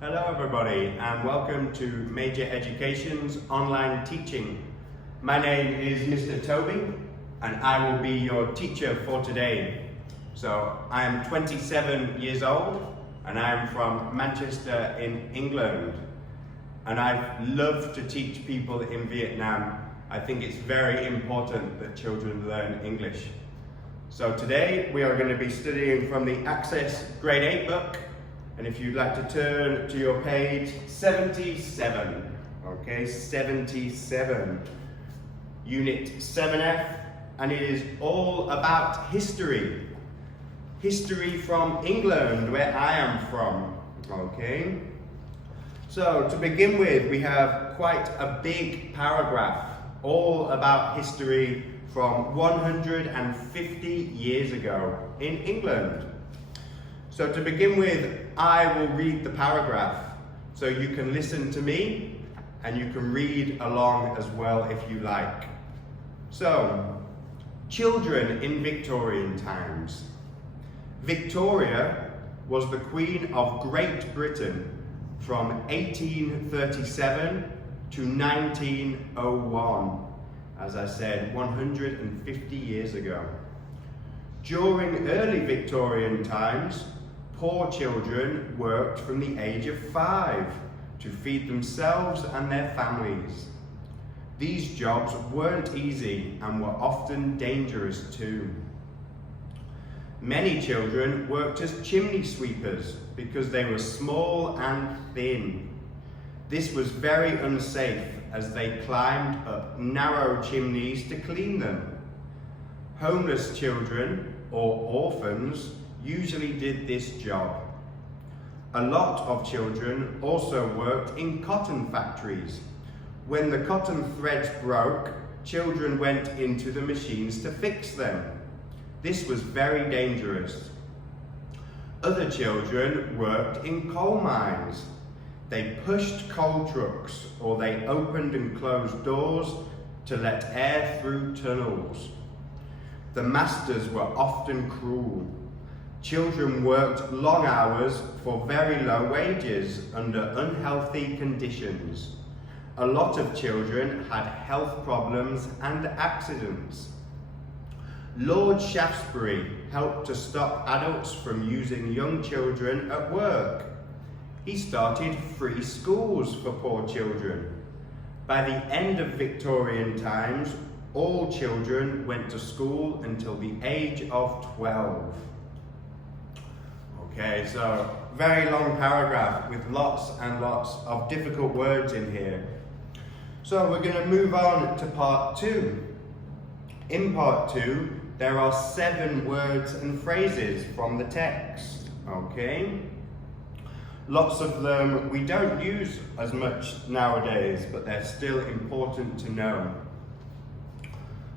Hello everybody and welcome to Major Education's online teaching. My name is Mr. Toby and I will be your teacher for today. So I am 27 years old and I am from Manchester in England, and I love to teach people in Vietnam. I think it's very important that children learn English. So today we are going to be studying from the Access Grade 8 book. And if you'd like to turn to your page 77, okay, 77, Unit 7F, and it is all about history. History from England, where I am from, okay? So to begin with, we have quite a big paragraph, all about history from 150 years ago in England. So to begin with, I will read the paragraph, so you can listen to me and you can read along as well if you like. So, children in Victorian times. Victoria was the Queen of Great Britain from 1837 to 1901, as I said, 150 years ago. During early Victorian times, poor children worked from the age of 5 to feed themselves and their families. These jobs weren't easy and were often dangerous too. Many children worked as chimney sweepers because they were small and thin. This was very unsafe as they climbed up narrow chimneys to clean them. Homeless children, or orphans, usually did this job. A lot of children also worked in cotton factories. When the cotton threads broke, children went into the machines to fix them. This was very dangerous. Other children worked in coal mines. They pushed coal trucks, or they opened and closed doors to let air through tunnels. The masters were often cruel. Children worked long hours for very low wages under unhealthy conditions. A lot of children had health problems and accidents. Lord Shaftesbury helped to stop adults from using young children at work. He started free schools for poor children. By the end of Victorian times, all children went to school until the age of 12. Okay, so very long paragraph with lots and lots of difficult words in here. So we're going to move on to part 2. In part 2, there are 7 words and phrases from the text, okay? Lots of them we don't use as much nowadays, but they're still important to know.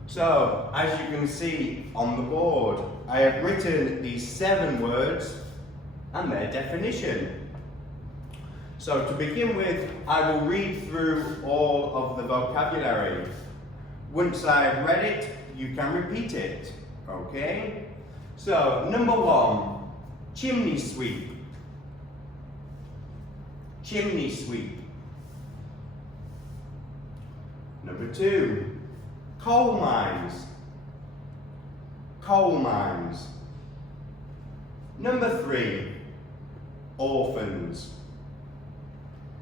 So, as you can see on the board, I have written these 7 words and their definition. So to begin with, I will read through all of the vocabulary. Once I've read it, you can repeat it, okay? So, number 1, chimney sweep. Chimney sweep. Number 2, coal mines. Coal mines. Number 3, orphans.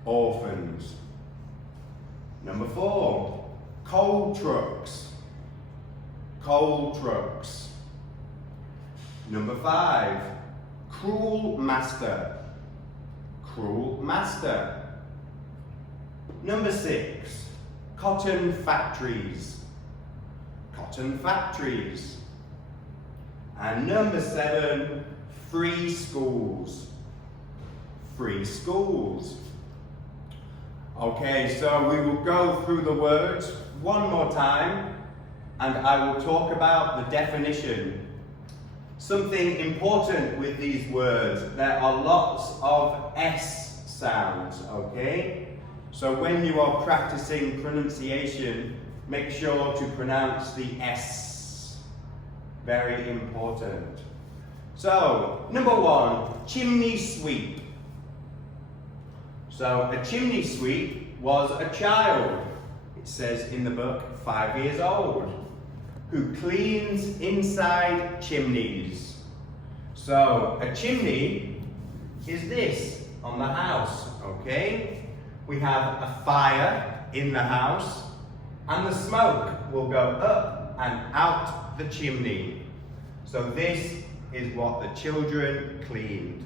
Orphans. Number 4, coal trucks. Coal trucks. Number 5, cruel master. Cruel master. Number 6, cotton factories. Cotton factories. And number 7, free schools. Free schools. Okay, so we will go through the words one more time and I will talk about the definition. Something important with these words, there are lots of S sounds, okay? So when you are practicing pronunciation, make sure to pronounce the S. Very important. So, number 1, chimney sweep. So a chimney sweep was a child, it says in the book, 5 years old, who cleans inside chimneys. So a chimney is this on the house, okay? We have a fire in the house and the smoke will go up and out the chimney. So this is what the children cleaned.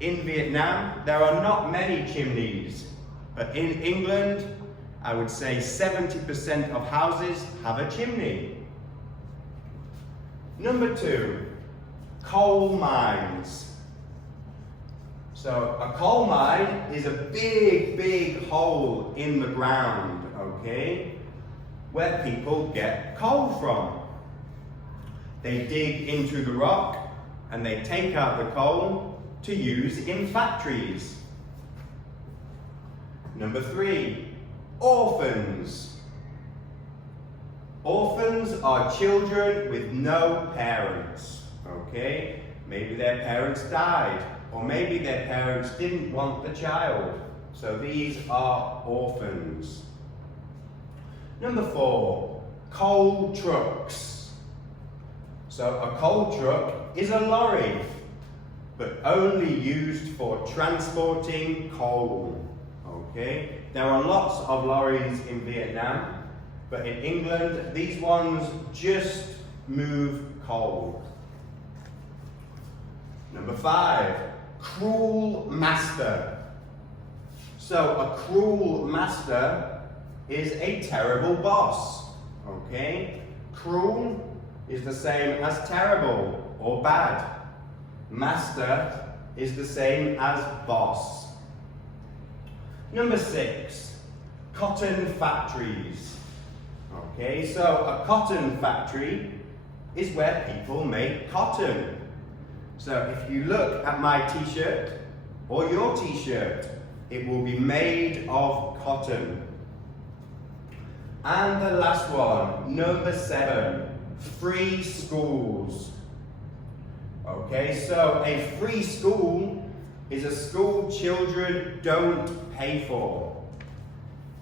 In Vietnam, there are not many chimneys, but in England, I would say 70% of houses have a chimney. Number 2, coal mines. So a coal mine is a big hole in the ground, okay, where people get coal from. They dig into the rock and they take out the coal to use in factories. Number 3, orphans. Orphans are children with no parents, okay? Maybe their parents died, or maybe their parents didn't want the child. So these are orphans. Number 4, coal trucks. So a coal truck is a lorry, but only used for transporting coal, okay? There are lots of lorries in Vietnam, but in England, these ones just move coal. Number 5, cruel master. So a cruel master is a terrible boss, okay? Cruel is the same as terrible or bad. Master is the same as boss. Number 6, cotton factories. Okay, so a cotton factory is where people make cotton. So if you look at my t-shirt or your t-shirt, it will be made of cotton. And the last one, number 7, free schools. Okay, so a free school is a school children don't pay for.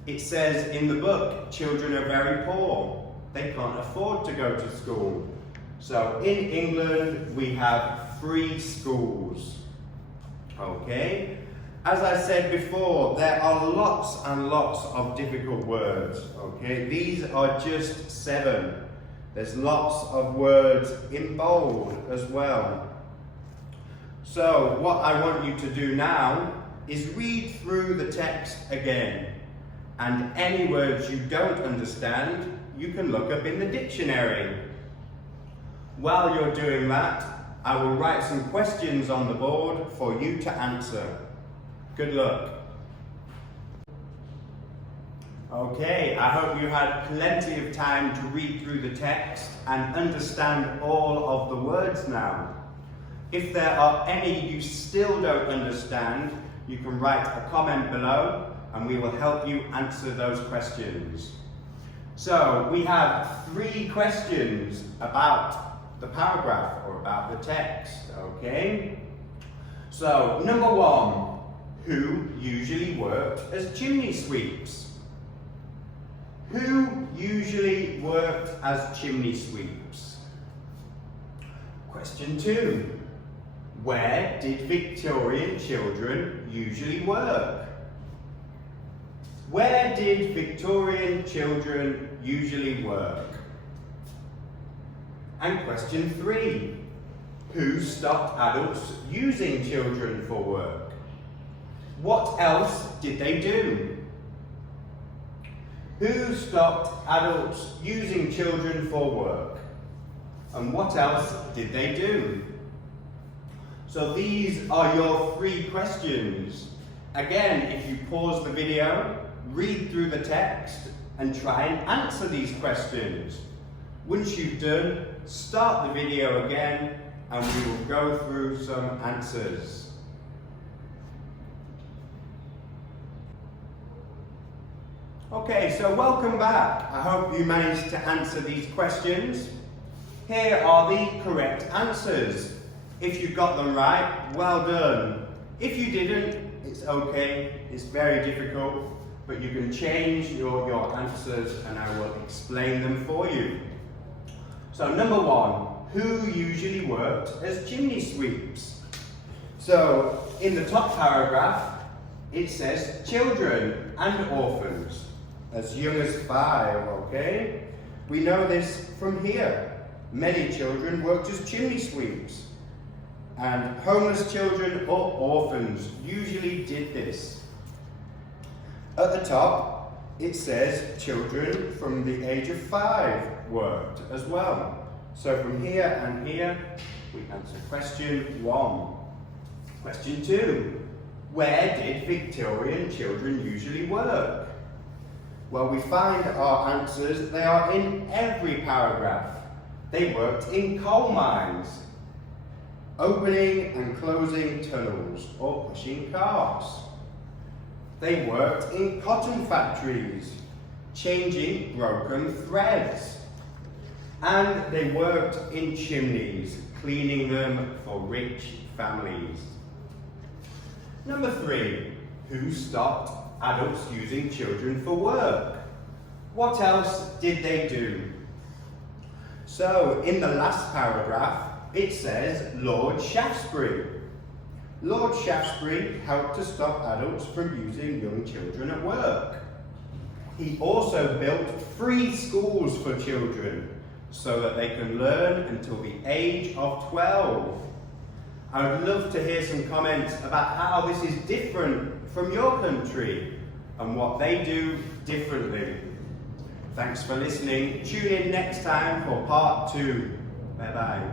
It says in the book, children are very poor. They can't afford to go to school. So in England, we have free schools. Okay? As I said before, there are lots and lots of difficult words. Okay? These are just 7. There's lots of words in bold as well. So what I want you to do now is read through the text again. And any words you don't understand, you can look up in the dictionary. While you're doing that, I will write some questions on the board for you to answer. Good luck. Okay, I hope you had plenty of time to read through the text and understand all of the words now. If there are any you still don't understand, you can write a comment below and we will help you answer those questions. So we have 3 questions about the paragraph or about the text, okay? So number 1, who usually worked as chimney sweeps? Who usually worked as chimney sweeps? Question 2, where did Victorian children usually work? Where did Victorian children usually work? And question 3, who stopped adults using children for work? What else did they do? Who stopped adults using children for work? And what else did they do? So these are your 3 questions. Again, if you pause the video, read through the text and try and answer these questions. Once you've done, start the video again and we will go through some answers. Okay, so welcome back. I hope you managed to answer these questions. Here are the correct answers. If you got them right, well done. If you didn't, it's okay, it's very difficult, but you can change your answers and I will explain them for you. So number one, who usually worked as chimney sweeps? So in the top paragraph, it says children and orphans, as young as 5, okay? We know this from here. Many children worked as chimney sweeps, and homeless children or orphans usually did this. At the top, it says children from the age of 5 worked as well. So from here and here, we answer question 1. Question 2, where did Victorian children usually work? Well, we find our answers, they are in every paragraph. They worked in coal mines, opening and closing tunnels or pushing carts. They worked in cotton factories, changing broken threads. And they worked in chimneys, cleaning them for rich families. Number 3, who stopped adults using children for work? What else did they do? So, in the last paragraph, it says Lord Shaftesbury. Lord Shaftesbury helped to stop adults from using young children at work. He also built free schools for children so that they can learn until the age of 12. I would love to hear some comments about how this is different from your country and what they do differently. Thanks for listening. Tune in next time for part 2. Bye bye.